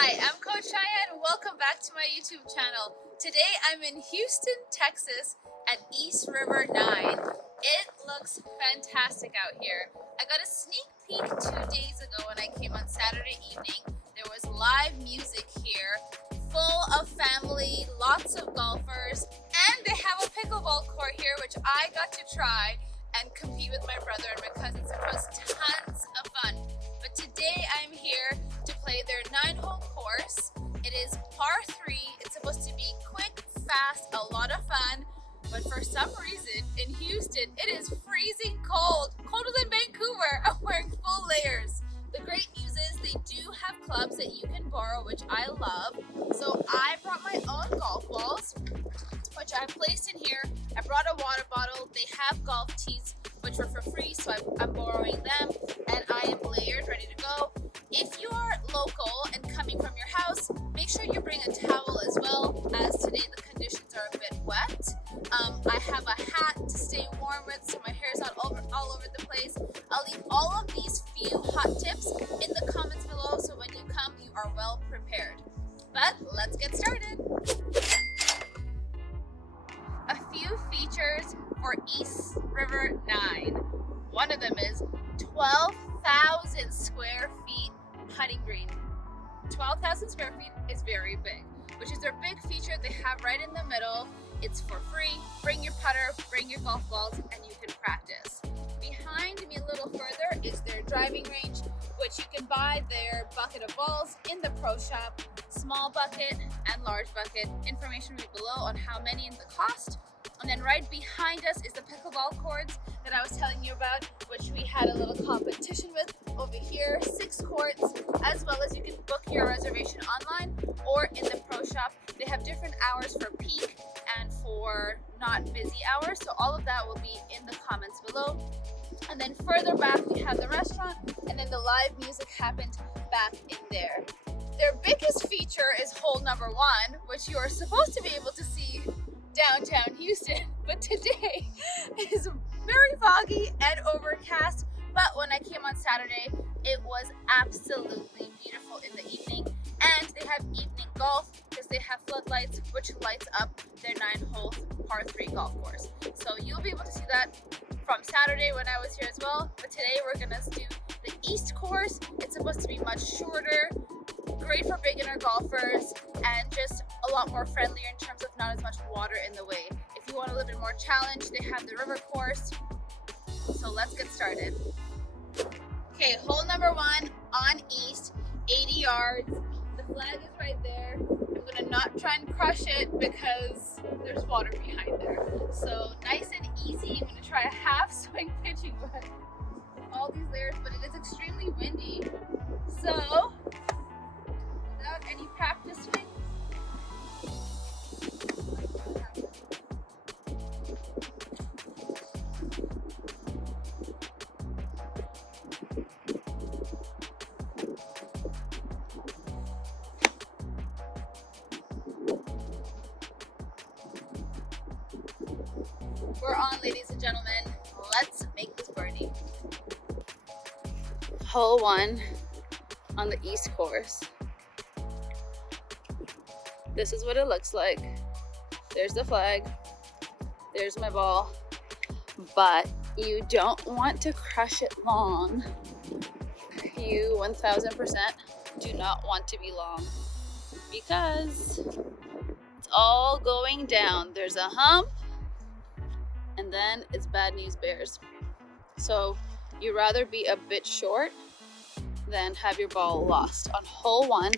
Hi, I'm Coach Cheyenne. Welcome back to my YouTube channel. Today I'm in Houston, Texas at East River 9. It looks fantastic out here. I got a sneak peek 2 days ago when I came on Saturday evening. There was live music here, full of family, lots of golfers, and they have a pickleball court here, which I got to try and compete with my brother and my cousins. It was tons of fun. But today I'm here to play their 9-hole course. It is par 3. It's supposed to be quick, fast, a lot of fun. But for some reason in Houston, it is freezing cold, colder than Vancouver. I'm wearing full layers. The great news is they do have clubs that you can borrow, which I love. So I brought my own golf balls, which I placed in here. I brought a water bottle. They have golf tees, which were for free, so I'm borrowing them. And I am layered, ready to go. If you are local and coming from your house, make sure you bring a towel as well, as today the conditions are a bit wet. I have a hat to stay warm with, so my hair's not all over the place. I'll leave all of these few hot tips in the comments below, so when you come, you are well prepared. But let's get started. A few features for East River 9. One of them is 12,000 square feet putting green. 12,000 square feet is very big, which is their big feature they have right in the middle. It's for free. Bring your putter, bring your golf balls, and you can practice. Behind me a little further is their driving range, which you can buy their bucket of balls in the pro shop, small bucket and large bucket. Information will be below on how many and the cost. And then right behind us is the pickleball courts that I was telling you about, which we had a little competition with over here. 6 courts, as well as you can book your reservation online or in the pro shop. They have different hours for peak and for not busy hours, so all of that will be in the comments below. And then further back we have the restaurant, and then the live music happened back in there. Their biggest feature is hole number 1, which you are supposed to be able to see downtown Houston, but today is very foggy and overcast. But when I came on Saturday, it was absolutely beautiful in the evening, and they have evening golf because they have floodlights which lights up their 9-hole par 3 golf course. So you'll be able to see that from Saturday when I was here as well. But today we're gonna do the East course. It's supposed to be much shorter, great for beginner golfers, and just a lot more friendlier in terms of not as much water in the way. If you want a little bit more challenge, they have the river course. So let's get started. Okay, hole number 1 on East, 80 yards. The flag is right there. I'm gonna not try and crush it because there's water behind there. So nice and easy. I'm gonna try a half swing pitching with all these layers, but it is extremely windy. So without any practice swing, we're on, ladies and gentlemen. Let's make this birdie. Hole 1 on the East course. This is what it looks like. There's the flag. There's my ball. But you don't want to crush it long. You 1000% do not want to be long, because it's all going down. There's a hump, and then it's bad news bears. So you'd rather be a bit short than have your ball lost. On hole 1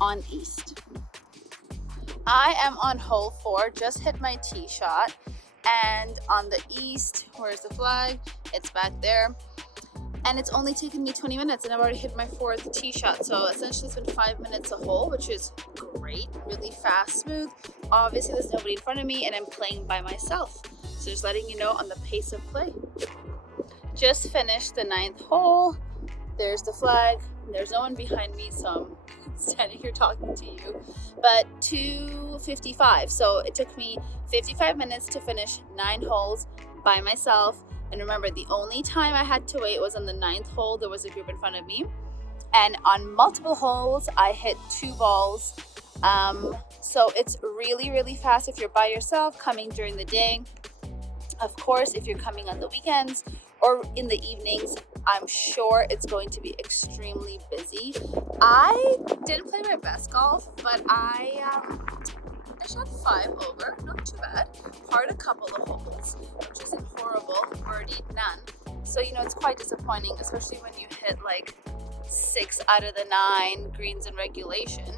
on East. I am on hole 4, just hit my tee shot, and on the East, where's the flag? It's back there. And it's only taken me 20 minutes and I've already hit my 4th tee shot. So essentially it's been 5 minutes a hole, which is great, really fast, smooth. Obviously there's nobody in front of me and I'm playing by myself. So just letting you know on the pace of play. Just finished the 9th hole. There's the flag. There's no one behind me, so I'm standing here talking to you. But 2:55, so it took me 55 minutes to finish 9 holes by myself. And remember, the only time I had to wait was on the 9th hole. There was a group in front of me. and on multiple holes I hit 2 balls. So it's really, really fast if you're by yourself coming during the day. Of course, if you're coming on the weekends or in the evenings, I'm sure it's going to be extremely busy. I didn't play my best golf, but I shot 5 over, not too bad. Parred a couple of holes, which isn't horrible, birdied none. So, it's quite disappointing, especially when you hit like 6 out of the 9 greens in regulation,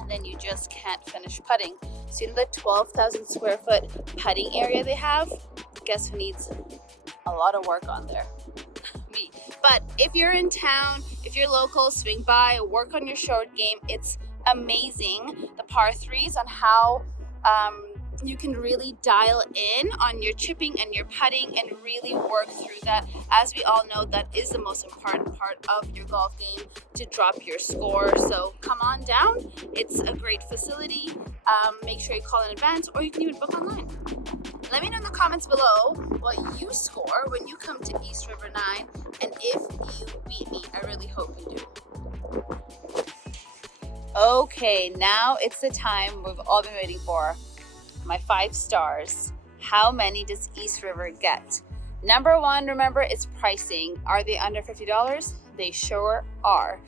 and then you just can't finish putting. So, the 12,000 square foot putting area they have, guess who needs a lot of work on there? Me. But if you're in town, if you're local, swing by, work on your short game. It's amazing, the par 3s, on how you can really dial in on your chipping and your putting and really work through that. As we all know, that is the most important part of your golf game, to drop your score. So come on down. It's a great facility. Make sure you call in advance, or you can even book online. Let me know in the comments below what you score when you come to East River 9, and if you beat me. I really hope you do. Okay, now it's the time we've all been waiting for. My 5 stars. How many does East River get? Number 1, remember, it's pricing. Are they under $50? They sure are.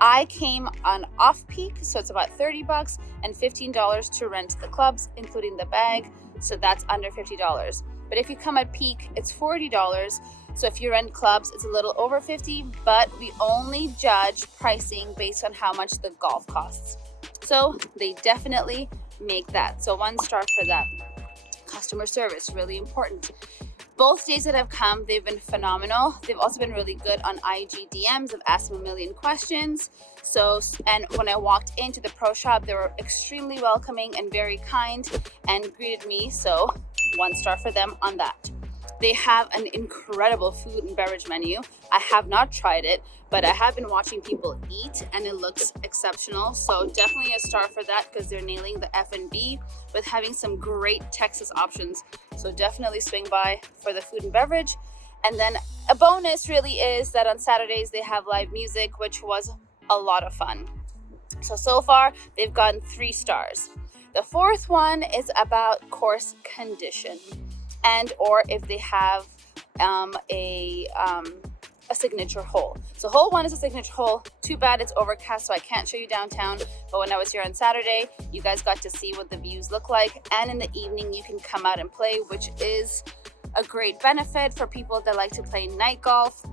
I came on off-peak, so it's about $30 and $15 to rent the clubs, including the bag, so that's under $50. But if you come at peak, it's $40. So if you rent clubs, it's a little over $50, but we only judge pricing based on how much the golf costs. So they definitely make that. So 1 star for that. Customer service, really important. Both days that I've come, they've been phenomenal. They've also been really good on IG DMs. I've asked them a million questions. And when I walked into the pro shop, they were extremely welcoming and very kind and greeted me. So 1 star for them on that. They have an incredible food and beverage menu. I have not tried it, but I have been watching people eat and it looks exceptional. So definitely a star for that, because they're nailing the F&B with having some great Texas options. So definitely swing by for the food and beverage. And then a bonus really is that on Saturdays they have live music, which was a lot of fun. So far they've gotten 3 stars. The 4th one is about course condition, and or if they have a signature hole. So hole 1 is a signature hole. Too bad it's overcast, so I can't show you downtown. But when I was here on Saturday, you guys got to see what the views look like. And in the evening, you can come out and play, which is a great benefit for people that like to play night golf.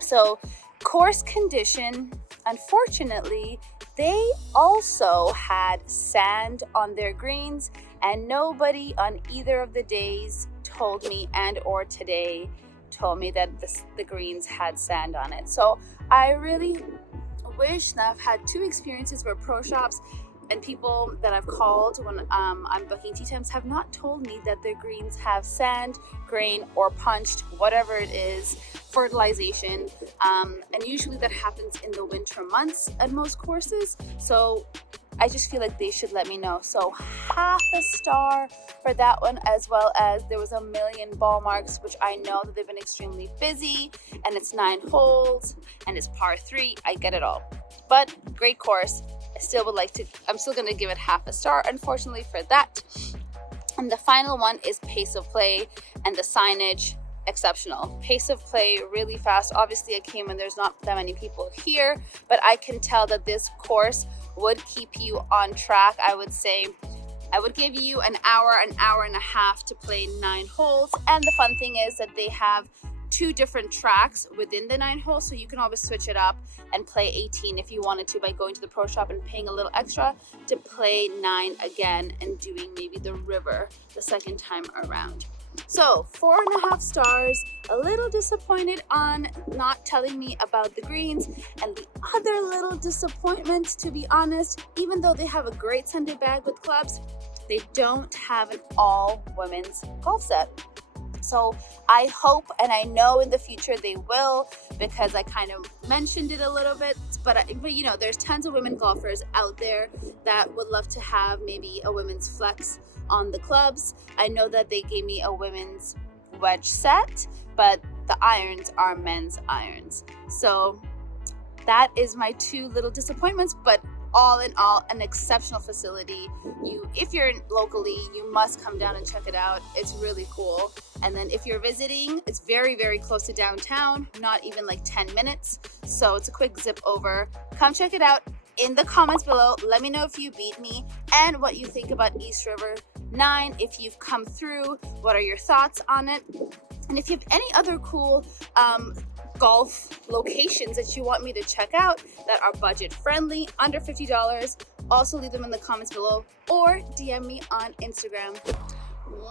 So course condition, unfortunately, they also had sand on their greens, and nobody on either of the days told me, and or today told me, that the greens had sand on it. So I really wish that I've had 2 experiences where pro shops and people that I've called when I'm booking tee times have not told me that their greens have sand, grain, or punched, whatever it is, fertilization. And usually that happens in the winter months at most courses. So I just feel like they should let me know. So half a star for that one, as well as there was a million ball marks, which I know that they've been extremely busy, and it's 9 holes and it's par 3. I get it all. But great course. I'm still going to give it half a star, unfortunately, for that. And the final one is pace of play, and the signage, exceptional. Pace of play, really fast. Obviously, I came when there's not that many people here, but I can tell that this course would keep you on track. I would say I would give you an hour and a half to play 9 holes. And the fun thing is that they have 2 different tracks within the 9 holes, so you can always switch it up and play 18 if you wanted to, by going to the pro shop and paying a little extra to play 9 again and doing maybe the river the second time around. So 4.5 stars. A little disappointed on not telling me about the greens, and the other little disappointment, to be honest, even though they have a great Sunday bag with clubs, they don't have an all women's golf set. So I hope, and I know in the future they will, because I kind of mentioned it a little bit, but there's tons of women golfers out there that would love to have maybe a women's flex on the clubs. I know that they gave me a women's wedge set, but the irons are men's irons. So that is my two little disappointments, but all in all, an exceptional facility. If you're locally, you must come down and check it out. It's really cool. And then if you're visiting, it's very, very close to downtown, not even like 10 minutes. So it's a quick zip over. Come check it out. In the comments below, let me know if you beat me and what you think about East River 9. If you've come through, what are your thoughts on it? And if you have any other cool golf locations that you want me to check out that are budget friendly, under $50, also leave them in the comments below or DM me on Instagram.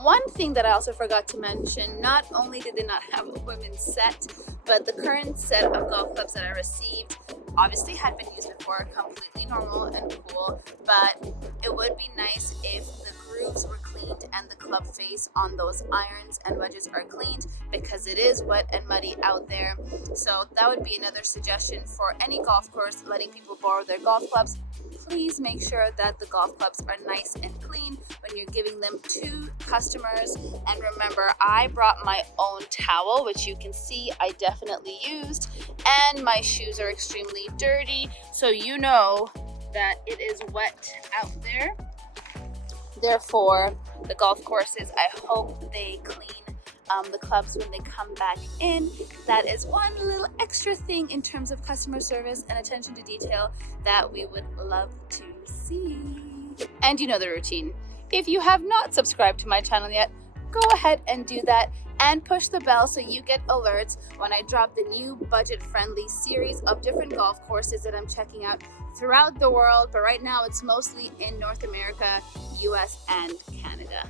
One thing that I also forgot to mention, not only did they not have a women's set, but the current set of golf clubs that I received obviously had been used before, completely normal and cool, but it would be nice if the grooves were cleaned and the club face on those irons and wedges are cleaned, because it is wet and muddy out there. So that would be another suggestion for any golf course letting people borrow their golf clubs. Please make sure that the golf clubs are nice and clean when you're giving them to customers. And remember, I brought my own towel, which you can see I definitely used, and my shoes are extremely dirty, so you know that it is wet out there. Therefore, the golf courses, I hope they clean the clubs when they come back in. That is one little extra thing in terms of customer service and attention to detail that we would love to see. And you know the routine. If you have not subscribed to my channel yet, go ahead and do that and push the bell so you get alerts when I drop the new budget-friendly series of different golf courses that I'm checking out throughout the world. But right now it's mostly in North America, US, and Canada.